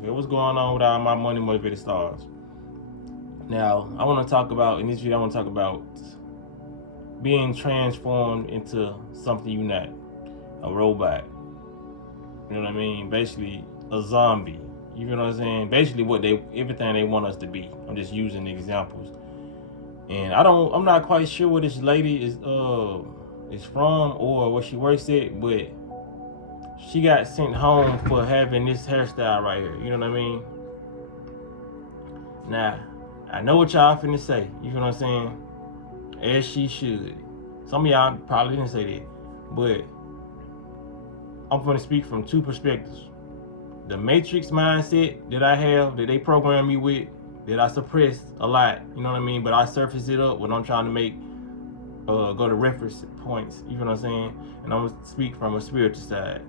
Okay, what's going on with all my money motivated stars? Now, I want to talk about, in this video, I want to talk about being transformed into something you're not, a robot. You know what I mean? Basically, a zombie. You know what I'm saying? Basically, everything they want us to be. I'm just using examples. And I'm not quite sure where this lady is from or where she works at, but she got sent home for having this hairstyle right here. You know what I mean? Now, I know what y'all finna say. You know what I'm saying? As she should. Some of y'all probably didn't say that, but I'm gonna speak from two perspectives. The matrix mindset that I have, that they program me with, that I suppress a lot, you know what I mean? But I surface it up when I'm trying to make, go to reference points, you know what I'm saying? And I'm gonna speak from a spiritual side.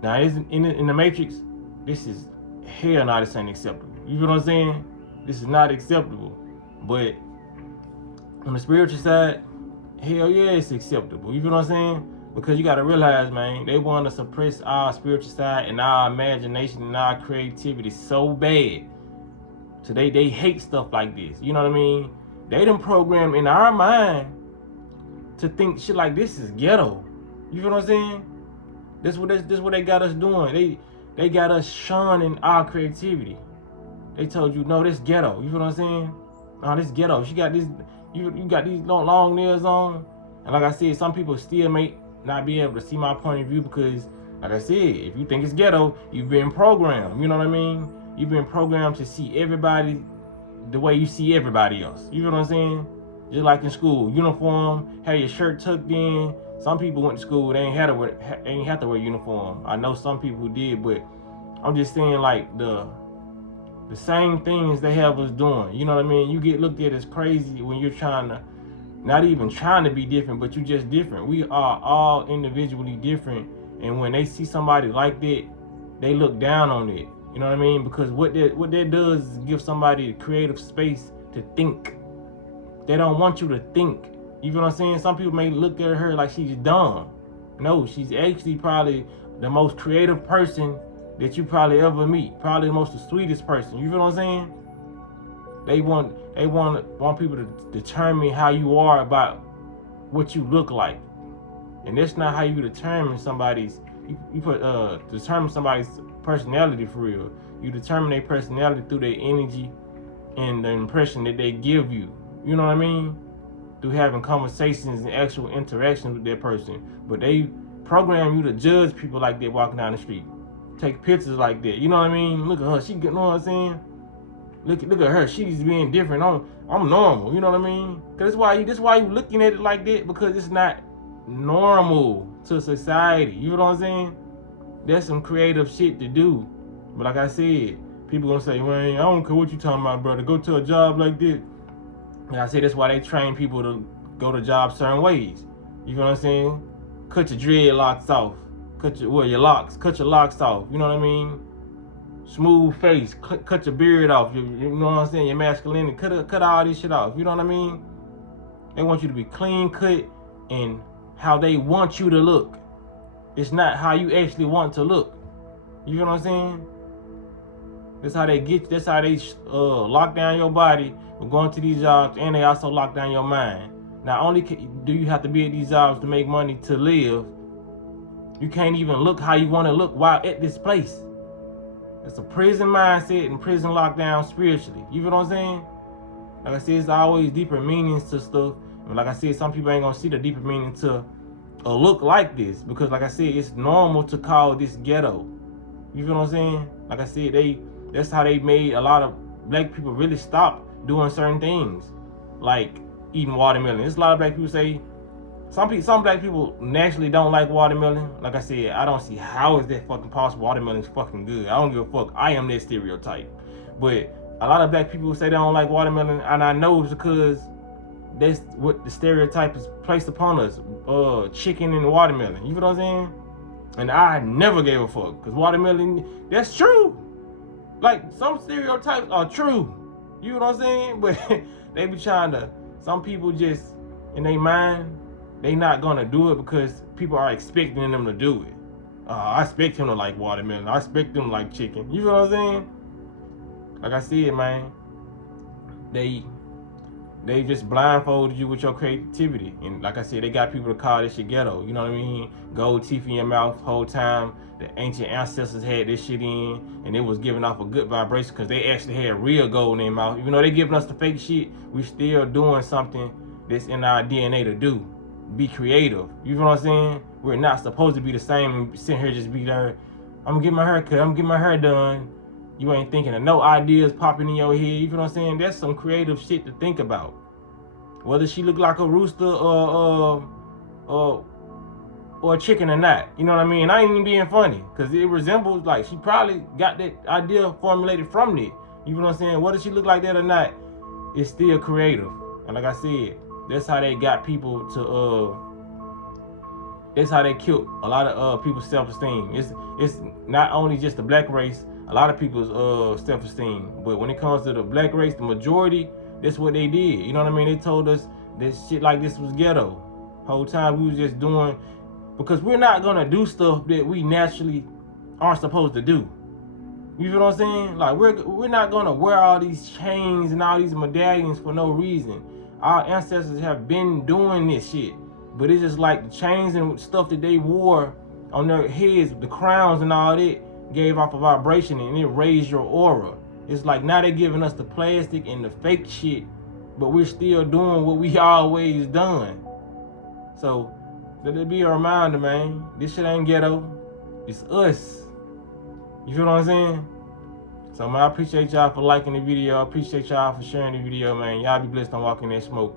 Now, in the matrix, this is hell no, this ain't acceptable. You know what I'm saying? This is not acceptable. But on the spiritual side, hell yeah, it's acceptable. You know what I'm saying? Because you gotta realize, man, they want to suppress our spiritual side and our imagination and our creativity so bad. So they hate stuff like this. You know what I mean? They done programmed in our mind to think shit like this is ghetto. You know what I'm saying? This what they got us doing. They got us shunning our creativity. They told you, no, this ghetto. You know what I'm saying? Oh, this ghetto. She got this. You got these long nails on. And like I said, some people still may not be able to see my point of view because, like I said, if you think it's ghetto, you've been programmed. You know what I mean? You've been programmed to see everybody the way you see everybody else. You know what I'm saying? Just like in school, uniform, have your shirt tucked in. Some people went to school, they ain't have to wear uniform. I know some people who did, but I'm just saying, like, the same things they have us doing. You know what I mean? You get looked at as crazy when you're not even trying to be different, but you just different. We are all individually different. And when they see somebody like that, they look down on it. You know what I mean? Because what that does is give somebody a creative space to think. They don't want you to think. You know what I'm saying? Some people may look at her like she's dumb. No, she's actually probably the most creative person that you probably ever meet. Probably the sweetest person. You know what I'm saying? They want people to determine how you are about what you look like. And that's not how you determine somebody's determine somebody's personality for real. You determine their personality through their energy and the impression that they give you. You know what I mean? Through having conversations and actual interactions with that person. But they program you to judge people like that walking down the street. Take pictures like that. You know what I mean? Look at her. You know what I'm saying? Look at her. She's being different. I'm normal. You know what I mean? Cause that's why you looking at it like that, because it's not normal to society. You know what I'm saying? That's some creative shit to do. But like I said, people gonna say, well, I don't care what you talking about, brother. Go to a job like this. And I say that's why they train people to go to jobs certain ways. You know what I'm saying? Cut your dreadlocks off. Cut your locks off. You know what I mean? Smooth face. Cut your beard off. You know what I'm saying? Your masculinity. Cut all this shit off. You know what I mean? They want you to be clean cut and how they want you to look. It's not how you actually want to look. You know what I'm saying? That's how they lock down your body with going to these jobs, and they also lock down your mind. Not only do you have to be at these jobs to make money to live, you can't even look how you want to look while at this place. It's a prison mindset and prison lockdown spiritually. You know what I'm saying? Like I said, it's always deeper meanings to stuff. And like I said, some people ain't gonna see the deeper meaning to a look like this, because like I said, it's normal to call this ghetto. You know what I'm saying? Like I said, that's how they made a lot of black people really stop doing certain things, like eating watermelon. There's a lot of black people say, some black people naturally don't like watermelon. Like I said, I don't see how is that fucking possible. Watermelon is fucking good. I don't give a fuck. I am that stereotype. But a lot of black people say they don't like watermelon, and I know it's because that's what the stereotype is placed upon us. Chicken and watermelon. You know what I'm saying? And I never gave a fuck, because watermelon, that's true. Like, some stereotypes are true. You know what I'm saying? But they be trying to, some people just, in their mind, they not gonna do it because people are expecting them to do it. I expect him to like watermelon. I expect him to like chicken. You feel what I'm saying? Like I said, man, they just blindfolded you with your creativity. And like I said, they got people to call this shit ghetto. You know what I mean? Gold teeth in your mouth whole time. The ancient ancestors had this shit in, and it was giving off a good vibration because they actually had real gold in their mouth. Even though they giving us the fake shit, we still doing something that's in our DNA to do. Be creative. You know what I'm saying? We're not supposed to be the same and sitting here just be there. I'm gonna get my hair cut. I'm gonna get my hair done. You ain't thinking of no ideas popping in your head. You know what I'm saying? That's some creative shit to think about. Whether she look like a rooster or a chicken or not. You know what I mean? I ain't even being funny. Because it resembles, like, she probably got that idea formulated from it. You know what I'm saying? Whether she look like that or not, it's still creative. And like I said, that's how they got people to, that's how they killed a lot of people's self-esteem. It's not only just the black race, a lot of people's self-esteem. But when it comes to the black race, the majority, that's what they did. You know what I mean? They told us that shit like this was ghetto. Whole time we was just doing, because we're not gonna do stuff that we naturally aren't supposed to do. You feel what I'm saying? Like we're not gonna wear all these chains and all these medallions for no reason. Our ancestors have been doing this shit. But it's just like the chains and stuff that they wore on their heads, the crowns and all that, gave off a vibration and it raised your aura. It's like now they're giving us the plastic and the fake shit, but we're still doing what we always done. So let it be a reminder, man. This shit ain't ghetto. It's us. You feel what I'm saying? So man, I appreciate y'all for liking the video. I appreciate y'all for sharing the video, man. Y'all be blessed on walking that smoke.